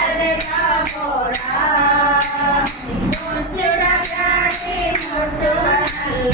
Hare Rama,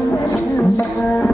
Thank.